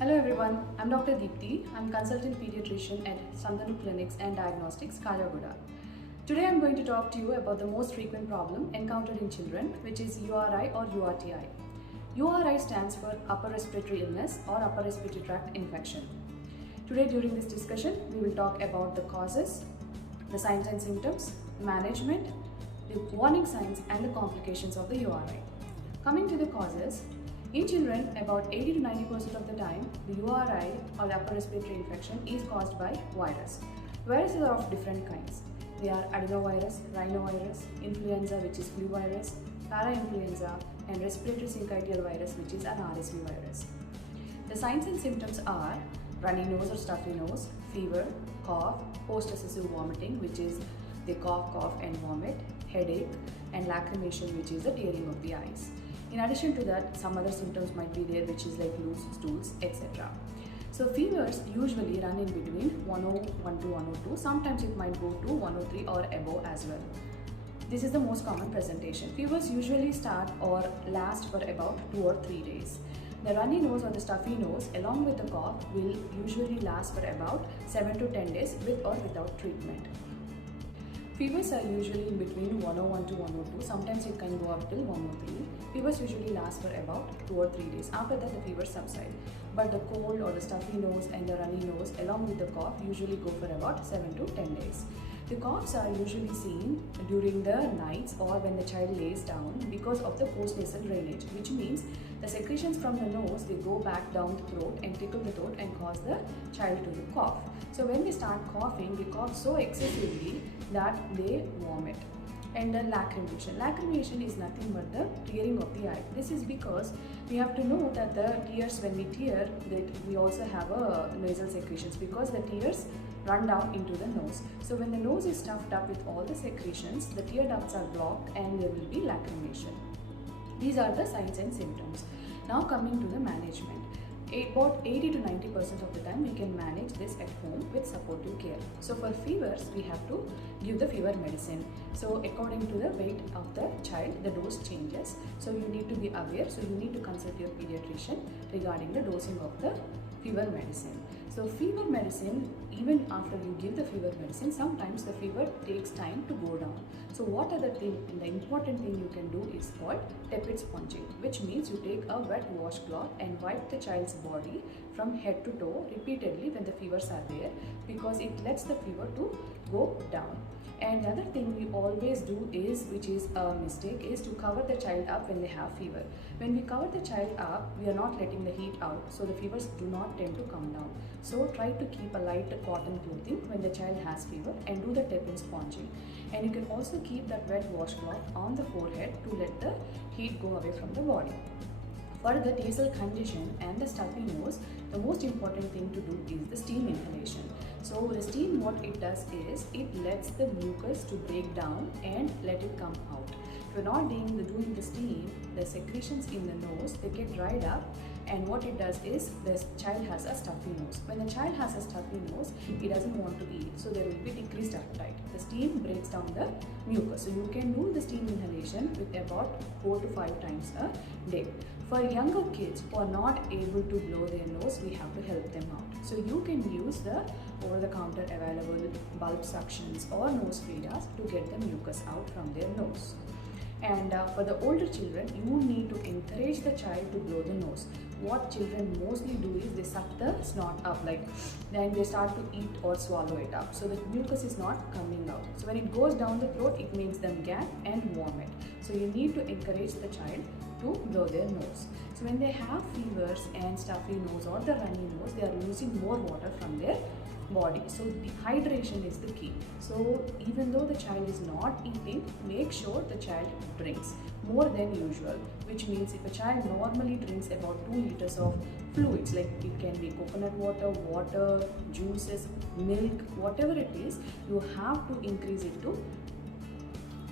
Hello everyone, I'm Dr. Deepthi. I'm consultant pediatrician at Sandhanu Clinics and Diagnostics, Kajagoda. Today I'm going to talk to you about the most frequent problem encountered in children, which is URI or URTI. URI stands for upper respiratory illness or upper respiratory tract infection. Today during this discussion, we will talk about the causes, the signs and symptoms, management, the warning signs and the complications of the URI. Coming to the causes, in children, about 80 to 90% of the time, the URI or the upper respiratory infection is caused by virus. Viruses are of different kinds. They are adenovirus, rhinovirus, influenza which is flu virus, parainfluenza and respiratory syncytial virus which is an RSV virus. The signs and symptoms are runny nose or stuffy nose, fever, cough, post-recessive vomiting which is they cough and vomit, headache and lacrimation which is the tearing of the eyes. In addition to that, some other symptoms might be there which is like loose stools, etc. So fevers usually run in between 101 to 102. Sometimes it might go to 103 or above as well. This is the most common presentation. Fevers usually start or last for about 2 or 3 days. The runny nose or the stuffy nose along with the cough will usually last for about 7 to 10 days with or without treatment. Fevers are usually in between 101 to 102. Sometimes it can go up till 103. Fevers usually last for about 2 or 3 days. After that, the fever subsides. But the cold or the stuffy nose and the runny nose along with the cough usually go for about 7 to 10 days. The coughs are usually seen during the nights or when the child lays down because of the postnasal drainage, which means the secretions from the nose, they go back down the throat and tickle the throat and cause the child to cough. So when they start coughing, they cough so excessively that they vomit. And the lacrimation. Lacrimation is nothing but the tearing of the eye. This is because we have to know that the tears, when we tear, that we also have a nasal secretions because the tears run down into the nose. So when the nose is stuffed up with all the secretions, the tear ducts are blocked and there will be lacrimation. These are the signs and symptoms. Now coming to the management. About 80 to 90% of the time we can manage this at home with supportive care. So for fevers, we have to give the fever medicine. So according to the weight of the child, the dose changes. So you need to be aware. So you need to consult your pediatrician regarding the dosing of the fever medicine. So fever medicine, even after you give the fever medicine, sometimes the fever takes time to go down. So what are the important thing you can do is called tepid sponging, which means you take a wet washcloth and wipe the child's body from head to toe repeatedly when the fevers are there, because it lets the fever to go down. And the other thing we always do is, which is a mistake, is to cover the child up when they have fever. When we cover the child up, we are not letting the heat out, so the fevers do not tend to come down. So try to keep a light cotton clothing when the child has fever and do the tepid sponging. And you can also keep that wet washcloth on the forehead to let the heat go away from the body. For the nasal congestion and the stuffy nose, the most important thing to do is the steam inhalation. So the steam, what it does is, it lets the mucus to break down and let it come out. If you're not doing the steam, the secretions in the nose, they get dried up, and what it does is the child has a stuffy nose. When the child has a stuffy nose, he doesn't want to eat, so there will be decreased appetite. The steam breaks down the mucus. So you can do the steam inhalation with about 4 to 5 times a day. For younger kids who are not able to blow their nose, we have to help them out. So you can use the over-the-counter available bulb suctions or nose feeders to get the mucus out from their nose. And for the older children, you need to encourage the child to blow the nose. What children mostly do is they suck the snot up, like then they start to eat or swallow it up. So the mucus is not coming out. So when it goes down the throat, it makes them gag and vomit. So you need to encourage the child to blow their nose. So when they have fevers and stuffy nose or the runny nose, they are losing more water from their body. So dehydration is the key. So even though the child is not eating, make sure the child drinks more than usual, which means if a child normally drinks about 2 liters of fluids, like it can be coconut water, juices, milk, whatever it is, you have to increase it to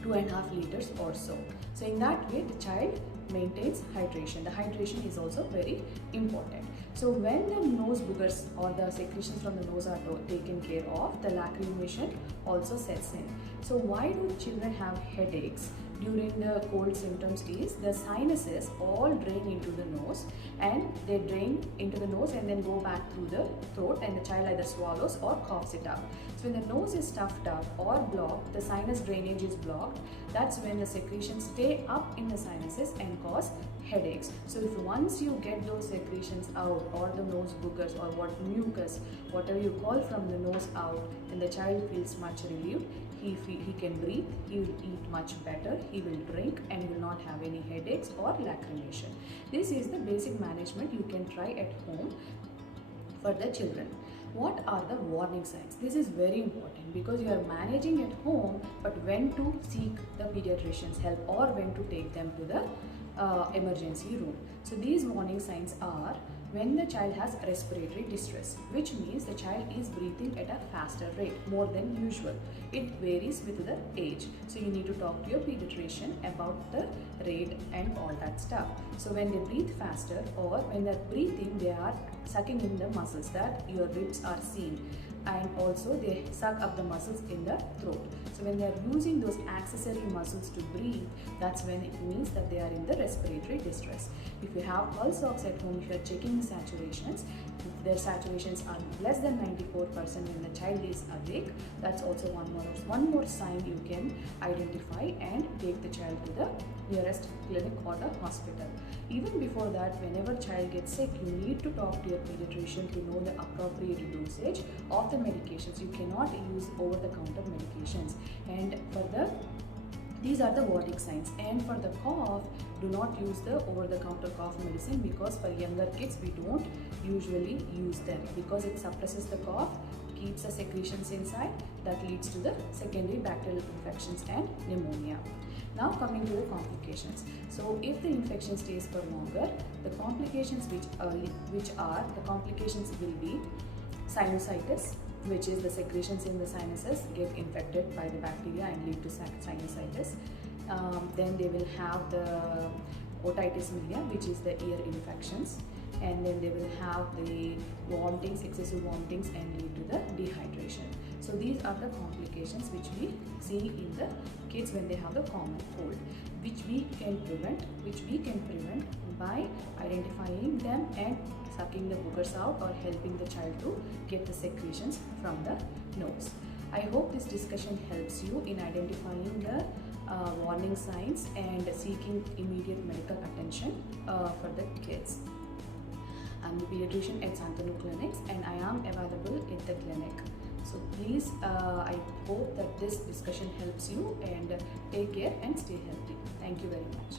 2.5 liters or so. So in that way, the child maintains hydration. The hydration is also very important. So when the nose boogers or the secretions from the nose are taken care of, the lacrimation also sets in. So why do children have headaches? during the cold symptoms is the sinuses all drain into the nose, and they drain into the nose and then go back through the throat, and the child either swallows or coughs it up. So when the nose is stuffed up or blocked, the sinus drainage is blocked, that's when the secretions stay up in the sinuses and cause headaches. So if once you get those secretions out, or the nose boogers, or mucus, whatever you call, from the nose out, then the child feels much relieved. He can breathe, he will eat much better, he will drink, and he will not have any headaches or lacrimation. This is the basic management you can try at home for the children. What are the warning signs? This is very important because you are managing at home, but when to seek the pediatrician's help or when to take them to the emergency room. So these warning signs are when the child has respiratory distress, which means the child is breathing at a faster rate, more than usual. It varies with the age. So you need to talk to your pediatrician about the rate and all that stuff. So when they breathe faster, or when they're breathing, they are sucking in the muscles that your ribs are seen, and also they suck up the muscles in the throat. So when they are using those accessory muscles to breathe, that's when it means that they are in the respiratory distress. If you have pulse ox at home, if you are checking the saturations, if their saturations are less than 94% when the child is awake, that's also one more sign you can identify and take the child to the nearest clinic or the hospital. Even before that, whenever child gets sick, you need to talk to your pediatrician to know the appropriate dosage of the medications. You cannot use over-the-counter medications. And these are the warning signs. And for the cough, do not use the over-the-counter cough medicine, because for younger kids we don't usually use them because it suppresses the cough, keeps the secretions inside, that leads to the secondary bacterial infections and pneumonia. Now coming to the complications. So if the infection stays for longer, the complications will be sinusitis, which is the secretions in the sinuses get infected by the bacteria and lead to sinusitis. Then they will have the otitis media, which is the ear infections, and then they will have the vomitings, excessive vomitings, and lead to the dehydration. So these are the complications which we see in the kids when they have the common cold, which we can prevent by identifying them and sucking the boogers out, or helping the child to get the secretions from the nose. I hope this discussion helps you in identifying the warning signs and seeking immediate medical attention for the kids. I'm the pediatrician at Santanu Clinics, and I am available at the clinic. So please, I hope that this discussion helps you, and take care and stay healthy. Thank you very much.